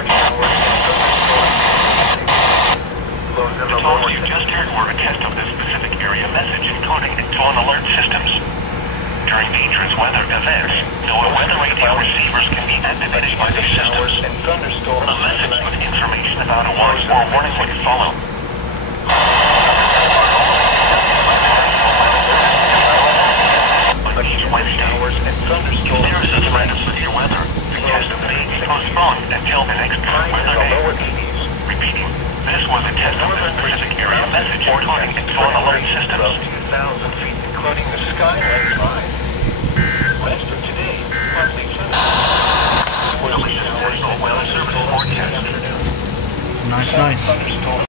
The tones you just heard were a test of the specific area message encoding into an alert systems. During dangerous weather events, NOAA weather radio receivers can be activated by these systems. A message with information about a watch or warning would follow. On each Wednesday, if there is a threat of severe weather, the test may be postponed until the next weather day. Repeating, this was a test of the specific area message encoding into an alert systems. 2,000 feet, including the sky and line. West of today, partly sunny. The latest national weather service forecast. Nice.